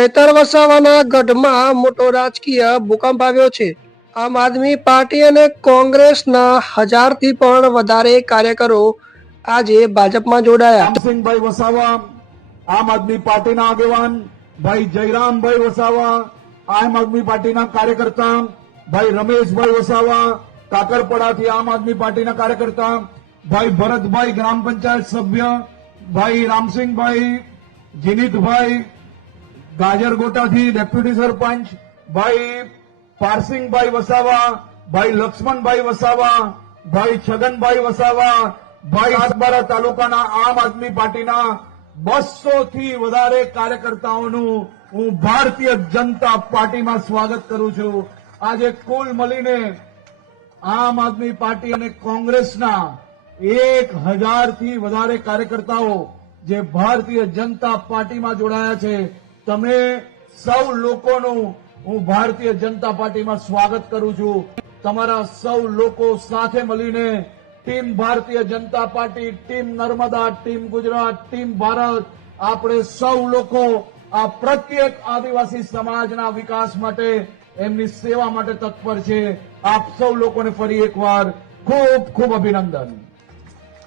ચૈતર વસાવાના ગઢમાં મોટો રાજકીય ભૂકંપ આવ્યો છે। આમ આદમી પાર્ટી અને કોંગ્રેસના 1000 થી પણ વધારે કાર્યકરો આજે ભાજપમાં જોડાયા। રામસિંહભાઈ વસાવા, આમ આદમી પાર્ટીના આગેવાન ભાઈ જયરામભાઈ વસાવા, આમ આદમી પાર્ટીના કાર્યકર્તા ભાઈ રમેશભાઈ વસાવા, કાકરપડાથી આમ આદમી પાર્ટીના કાર્યકર્તા ભાઈ ભરતભાઈ, ગ્રામ પંચાયત સભ્ય ભાઈ રામસિંહભાઈ, જીનીતભાઈ, ગાજરગોટાથી ડેપ્યુટી સરપંચ ભાઈ પારસિંગભાઈ વસાવા, ભાઈ લક્ષ્મણભાઈ વસાવા, ભાઈ છગનભાઈ વસાવા, ભાઈ સાતબારા તાલુકાના આમ આદમી પાર્ટીના 200 થી વધારે કાર્યકર્તાઓનું હું ભારતીય જનતા પાર્ટીમાં સ્વાગત કરું છું। આજે કુલ મળીને આમ આદમી પાર્ટી અને કોંગ્રેસના 1000 થી વધારે કાર્યકર્તાઓ જે ભારતીય જનતા પાર્ટીમાં જોડાયા છે। તમે સૌ લોકોનું હું ભારતીય જનતા પાર્ટીમાં સ્વાગત કરું છું। તમારા સૌ લોકો સાથે મળીને team Bharatiya Janata Party, team Narmada, team Gujarat, team Bharat, આપણે સૌ લોકો આ પ્રત્યેક આદિવાસી સમાજના વિકાસ માટે, એમની સેવા માટે તત્પર છે। આપ સૌ લોકોને ફરી એકવાર ખૂબ ખૂબ અભિનંદન।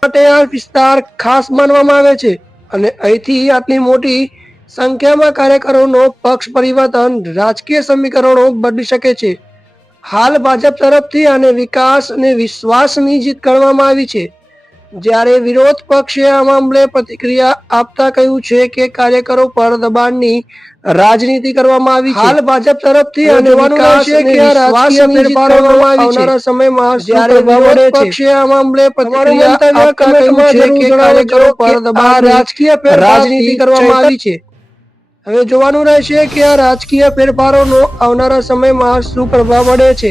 માટે આ વિસ્તાર ખાસ માનવામાં આવે છે અને અહીંથી આટલી મોટી સંખ્યામાં કાર્યકરોનો પક્ષ પરિવર્તન રાજકીય સમીકરણો બદલી શકે છે। હાલ ભાજપ તરફથી આને વિકાસ અને વિશ્વાસની જીત ગણવામાં આવી છે, જ્યારે વિરોધ પક્ષે આ મામલે પ્રતિક્રિયા આપતા કહ્યું છે કે કાર્યકરો પર દબાણની રાજનીતિ કરવામાં આવી છે। હાલ ભાજપ તરફથી આને વિકાસ અને વિશ્વાસની જીત ગણવામાં આવી છે। આવનારા સમયમાં જ્યારે વિરોધ પક્ષે આ મામલે પ્રતિક્રિયા આપતા કહ્યું છે કે કાર્યકરો પર દબાણ રાજકીય રાજનીતિ કરવામાં આવી છે। હવે જોવાનું રહેશે કે આ રાજકીય ફેરફારોનો આવનારા સમયમાં શું પ્રભાવ પડે છે।